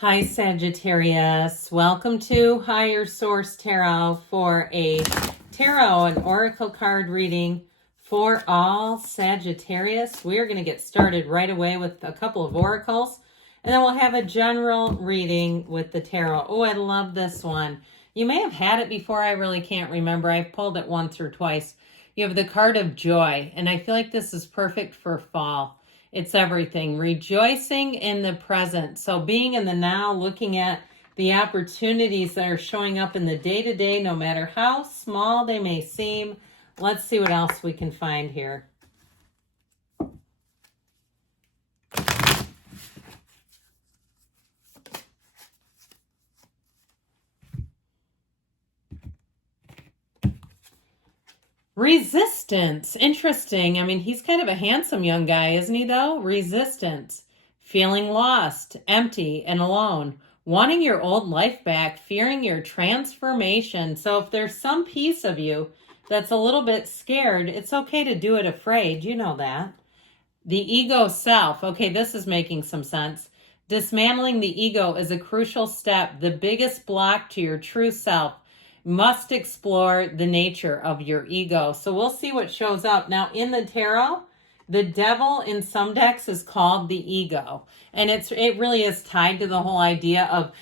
Hi, Sagittarius. Welcome to Higher Source Tarot for a tarot and oracle card reading for all Sagittarius. We're going to get started right away with a couple of oracles, and then we'll have a general reading with the tarot. Oh, I love this one. You may have had it before. I really can't remember. I've pulled it once or twice. You have the card of joy, and I feel like this is perfect for fall. It's everything. Rejoicing in the present. So being in the now, looking at the opportunities that are showing up in the day-to-day, no matter how small they may seem. Let's see what else we can find here. Resistance. Interesting. I mean, he's kind of a handsome young guy, isn't he, though? Resistance. Feeling lost, empty, and alone. Wanting your old life back, fearing your transformation. So if there's some piece of you that's a little bit scared, it's okay to do it afraid. You know that. The ego self. Okay, this is making some sense. Dismantling the ego is a crucial step. The biggest block to your true self. Must explore the nature of your ego. So we'll see what shows up. Now in the tarot, the devil in some decks is called the ego. And it really is tied to the whole idea of,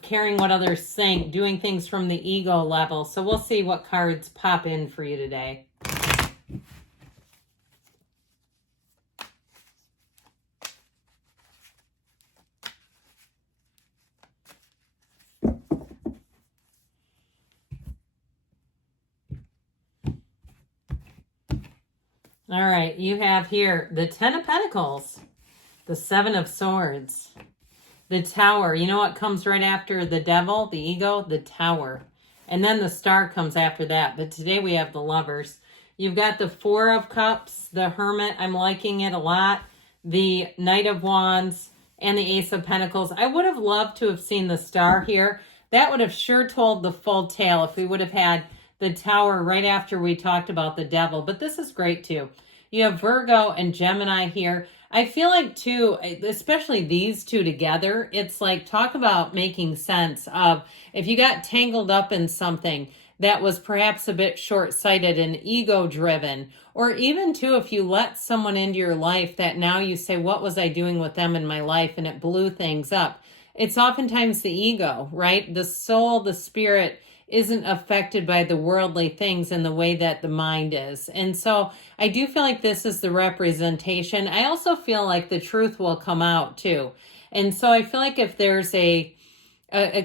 caring what others think, doing things from the ego level. So we'll see what cards pop in for you today. All right, you have here the Ten of Pentacles, the Seven of Swords, the Tower. You know what comes right after the devil, the ego? The Tower. And then the Star comes after that. But today we have the Lovers. You've got the Four of Cups, the Hermit. I'm liking it a lot. The Knight of Wands and the Ace of Pentacles. I would have loved to have seen the Star here. That would have sure told the full tale if we would have had the Tower right after we talked about the devil. But this is great too. You have Virgo and Gemini here. I feel like too, especially these two together, it's like, talk about making sense of if you got tangled up in something that was perhaps a bit short-sighted and ego-driven, or even too, if you let someone into your life that now you say, what was I doing with them in my life? And it blew things up. It's oftentimes the ego, right? The soul, the spirit isn't affected by the worldly things in the way that the mind is. And so I do feel like this is the representation. I also feel like the truth will come out too. And so I feel like if there's a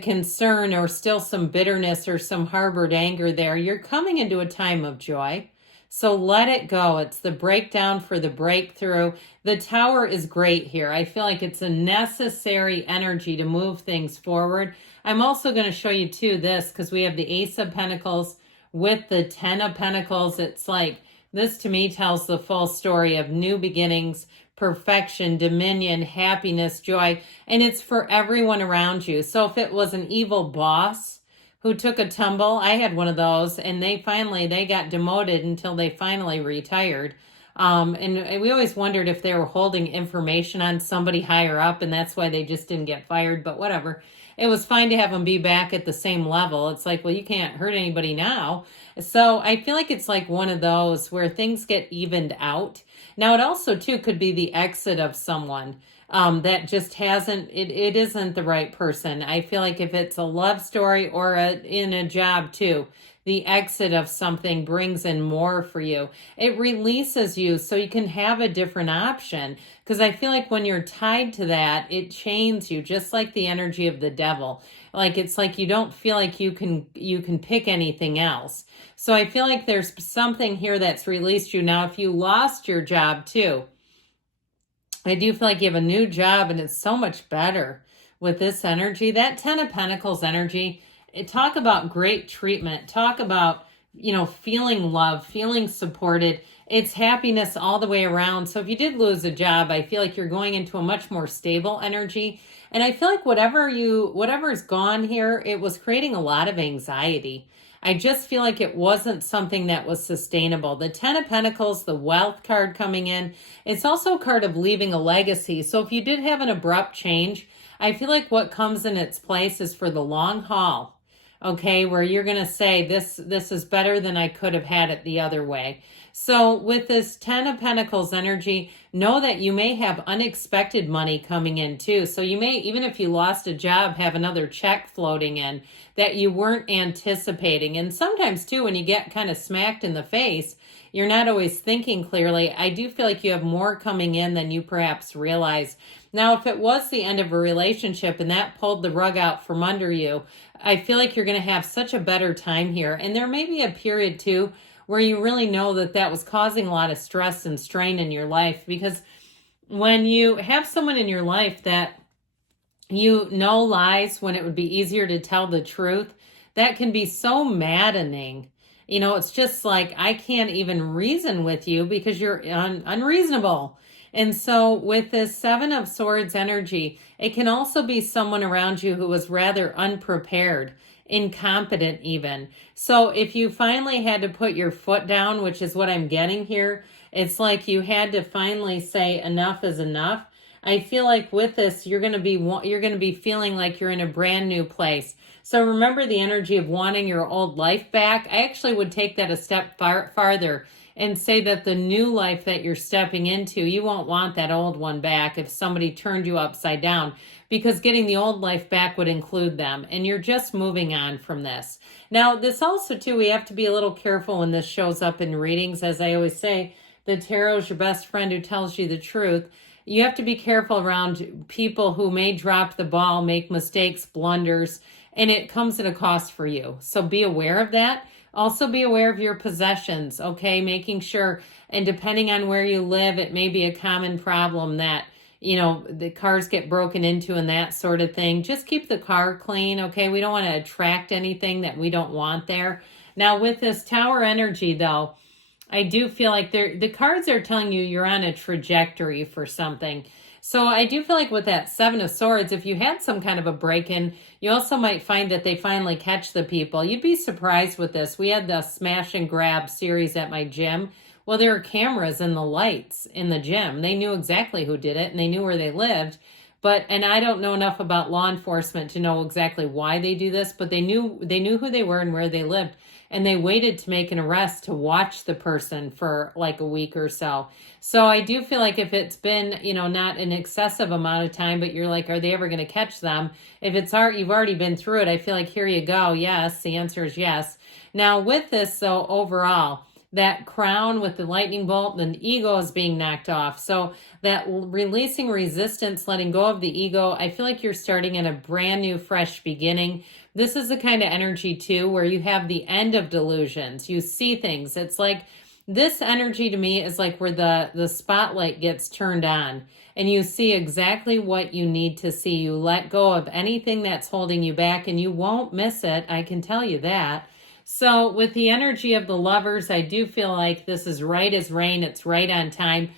concern or still some bitterness or some harbored anger there, you're coming into a time of joy. So let it go. It's the breakdown for the breakthrough. The Tower is great here. I feel like it's a necessary energy to move things forward. I'm also going to show you too this because we have the Ace of Pentacles with the Ten of Pentacles. It's like this to me tells the full story of new beginnings, perfection, dominion, happiness, joy, and it's for everyone around you. So if it was an evil boss who took a tumble, I had one of those, and they got demoted until they finally retired. And we always wondered if they were holding information on somebody higher up, and that's why they just didn't get fired, but whatever. It was fine to have them be back at the same level. It's like, well, you can't hurt anybody now. So I feel like it's like one of those where things get evened out. Now, it also, too, could be the exit of someone that just it isn't the right person. I feel like if it's a love story or in a job, too, the exit of something brings in more for you. It releases you so you can have a different option. Because I feel like when you're tied to that, it chains you, just like the energy of the devil. Like it's like you don't feel like you can pick anything else. So I feel like there's something here that's released you. Now, if you lost your job too, I do feel like you have a new job and it's so much better with this energy. That Ten of Pentacles energy, talk about great treatment. Talk about, feeling loved, feeling supported. It's happiness all the way around. So if you did lose a job, I feel like you're going into a much more stable energy. And I feel like whatever's gone here, it was creating a lot of anxiety. I just feel like it wasn't something that was sustainable. The Ten of Pentacles, the wealth card coming in, it's also a card of leaving a legacy. So if you did have an abrupt change, I feel like what comes in its place is for the long haul, okay, where you're going to say, this is better than I could have had it the other way. So with this Ten of Pentacles energy, know that you may have unexpected money coming in too. So you may, even if you lost a job, have another check floating in that you weren't anticipating. And sometimes too, when you get kind of smacked in the face, you're not always thinking clearly. I do feel like you have more coming in than you perhaps realize. Now, if it was the end of a relationship and that pulled the rug out from under you, I feel like you're going to have such a better time here. And there may be a period too where you really know that that was causing a lot of stress and strain in your life, because when you have someone in your life that you know lies when it would be easier to tell the truth, that can be so maddening. You know, it's just like, I can't even reason with you because you're unreasonable. And so with this Seven of Swords energy, it can also be someone around you who was rather unprepared, incompetent even. So if you finally had to put your foot down, which is what I'm getting here, it's like you had to finally say enough is enough. I feel like with this, you're going to be feeling like you're in a brand new place. So remember the energy of wanting your old life back. I actually would take that a step farther and say that the new life that you're stepping into, you won't want that old one back if somebody turned you upside down, because getting the old life back would include them, and you're just moving on from this. Now, this also too, we have to be a little careful when this shows up in readings. As I always say, the tarot is your best friend who tells you the truth. You have to be careful around people who may drop the ball, make mistakes, blunders, and it comes at a cost for you. So be aware of that. Also be aware of your possessions, okay? Making sure, and depending on where you live, it may be a common problem that, you know, the cars get broken into and that sort of thing. Just keep the car clean, okay? We don't want to attract anything that we don't want there. Now, with this Tower energy, though, I do feel like the cards are telling you you're on a trajectory for something. So I do feel like with that Seven of Swords, if you had some kind of a break-in, you also might find that they finally catch the people. You'd be surprised with this. We had the smash and grab series at my gym. Well, there were cameras in the lights in the gym. They knew exactly who did it, and they knew where they lived. And I don't know enough about law enforcement to know exactly why they do this, but they knew who they were and where they lived. And they waited to make an arrest to watch the person for like a week or so. So I do feel like if it's been, you know, not an excessive amount of time, but you're like, are they ever going to catch them? If it's you've already been through it, I feel like here you go. Yes, the answer is yes. Now with this, so overall, that crown with the lightning bolt, the ego is being knocked off. So that releasing resistance, letting go of the ego, I feel like you're starting in a brand new, fresh beginning. This is the kind of energy too, where you have the end of delusions. You see things. It's like this energy to me is like where the spotlight gets turned on and you see exactly what you need to see. You let go of anything that's holding you back and you won't miss it. I can tell you that. So with the energy of the Lovers, I do feel like this is right as rain. It's right on time.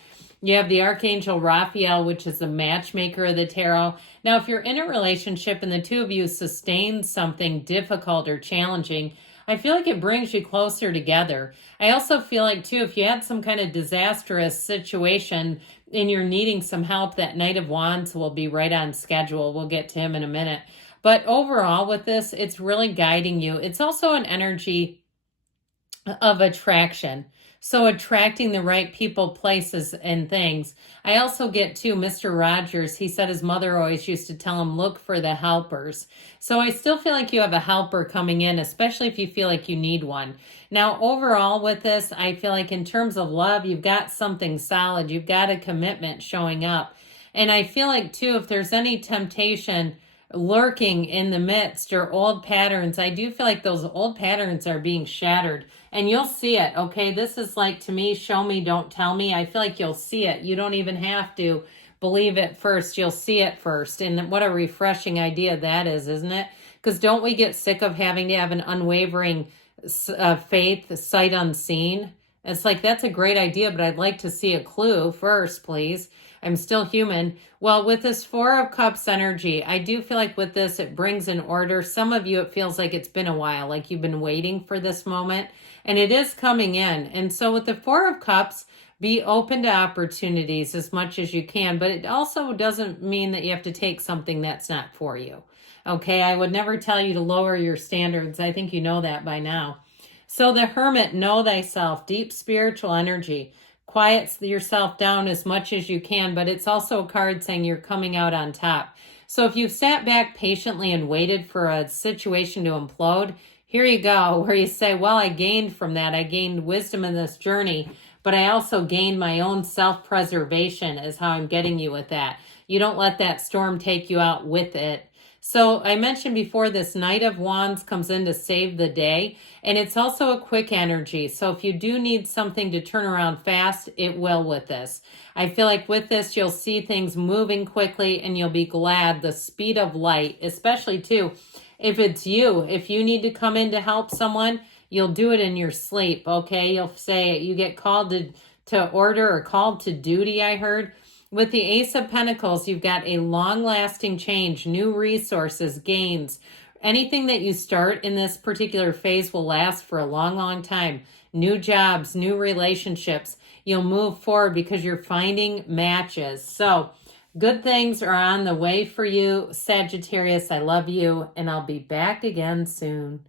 You have the Archangel Raphael, which is the matchmaker of the tarot. Now, if you're in a relationship and the two of you sustain something difficult or challenging, I feel like it brings you closer together. I also feel like, too, if you had some kind of disastrous situation and you're needing some help, that Knight of Wands will be right on schedule. We'll get to him in a minute. But overall with this, it's really guiding you. It's also an energy of attraction. So attracting the right people, places, and things. I also get, too, Mr. Rogers. He said his mother always used to tell him, look for the helpers. So I still feel like you have a helper coming in, especially if you feel like you need one. Now, overall with this, I feel like in terms of love, you've got something solid. You've got a commitment showing up. And I feel like, too, if there's any temptation lurking in the midst or old patterns, I do feel like those old patterns are being shattered. And you'll see it, okay? This is like, to me, show me, don't tell me. I feel like you'll see it. You don't even have to believe it first. You'll see it first. And what a refreshing idea that is, isn't it? Because don't we get sick of having to have an unwavering faith, sight unseen? It's like, that's a great idea, but I'd like to see a clue first, please. I'm still human. Well, with this Four of Cups energy, I do feel like with this, it brings in order. Some of you, it feels like it's been a while, like you've been waiting for this moment, and it is coming in. And so with the Four of Cups, be open to opportunities as much as you can, but it also doesn't mean that you have to take something that's not for you. Okay, I would never tell you to lower your standards. I think you know that by now. So the Hermit, know thyself, deep spiritual energy. Quiet yourself down as much as you can, but it's also a card saying you're coming out on top. So if you've sat back patiently and waited for a situation to implode, here you go, where you say, well, I gained from that. I gained wisdom in this journey, but I also gained my own self-preservation is how I'm getting you with that. You don't let that storm take you out with it. So I mentioned before, this Knight of Wands comes in to save the day, and it's also a quick energy. So if you do need something to turn around fast, it will with this. I feel like with this, you'll see things moving quickly, and you'll be glad. The speed of light, especially too, if it's you, if you need to come in to help someone, you'll do it in your sleep, okay? You'll say you get called to order or called to duty, I heard. With the Ace of Pentacles, you've got a long-lasting change, new resources, gains. Anything that you start in this particular phase will last for a long, long time. New jobs, new relationships. You'll move forward because you're finding matches. So good things are on the way for you, Sagittarius. I love you, and I'll be back again soon.